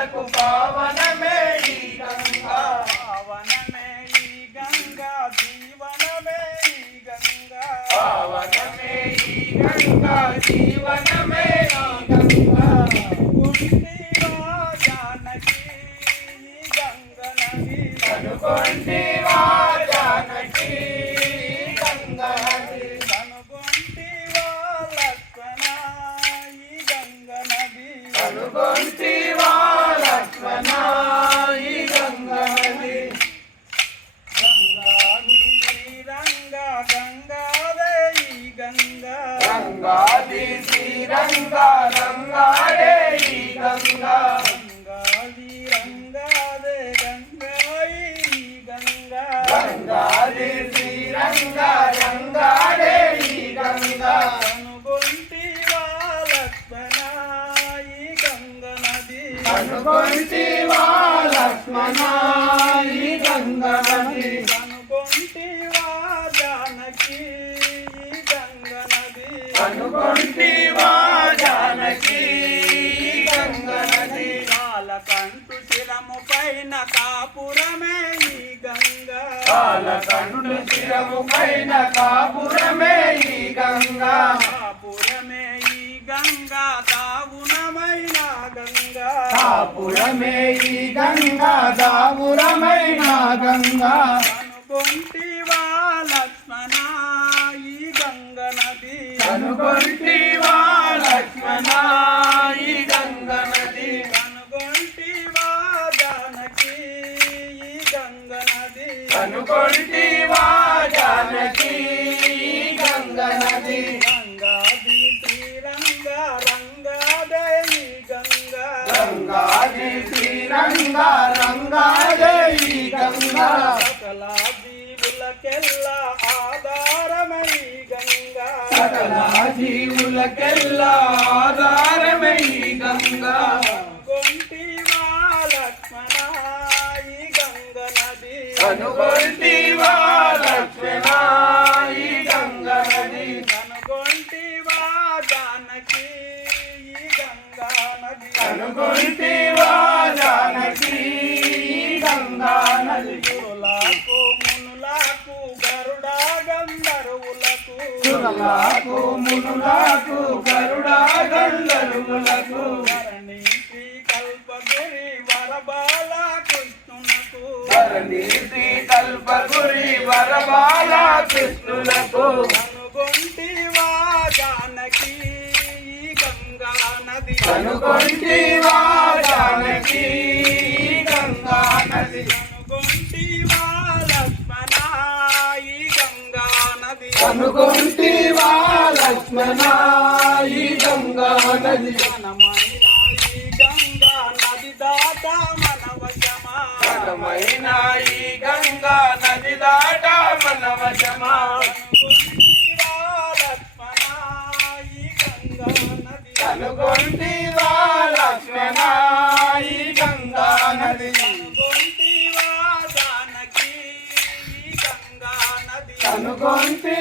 దేవతలకు పావనమే ఈ గంగా. పావనమే ఈ గంగా జీవనమే ఈ గంగా. పావనమే ఈ గంగా జీవనమే ఈ గంగా. కుంటివా జానకి ఈ కనుకొంటివా జానకి గంగా నది. కనుగొంటివా లక్ష్మణ ఈ గంగ నది. శ్రీరంగా రంగాడే ఈ గంగా గంగాది రంగాదే గంగా ఈ గంగా గంగాది శ్రీరంగా రంగాడే ఈ గంగా కనుగొంటివా లక్ష్మణ ఈ గంగ నది కనుకొంటివా లక్ష్మణ ఈ గంగా నది కనుగొంటివా జానకి ఈ గంగ నది కనుకొంటివా కాపురమే ఈ గంగా. కాలకండు శిరము పైన కాపురమే ఈ గంగా. కాపురమే ఈ గంగా కాపురమే ఈ గంగా దాపురమైన గంగా. కనుగొంటివా లక్ష్మణ ఈ గంగ నది. కనుకొంటివా జీవులకెల్లా ఆధారమై గంగా. సకల జీవులకెల్లా ఆధారమే గంగా. కొంటివా లక్ష్మణ ఈ గంగ నది. కనుగొంటివా లక్ష్మణ ఈ గంగా నది. కనుగొంటివా జానకి ఈ గంగా నది. కనుగొంటివా సురలకు మునులకు గరుడా గంధర్వులకు. ధరణి శ్రీ కల్పగురి వరబాల కృష్ణునకు ధరణి శ్రీ కల్పగురి వరబాల కృష్ణులకు కనుగొంటివా జానకి ఈ గంగా నది. కనుగొంటివా జానకి ఈ గంగా నది. కనుగొంటివా లక్ష్మణ ఈ గంగా నది. కనుగొంటివా జనమాయి గంగా నది జనమైనాయి గంగా నది దాట మనవశమా జనమైనాయి గంగా నది. దాట మనవశమా కనుగొంటి లక్ష్మణాయి గంగా నది. కనుగొంటి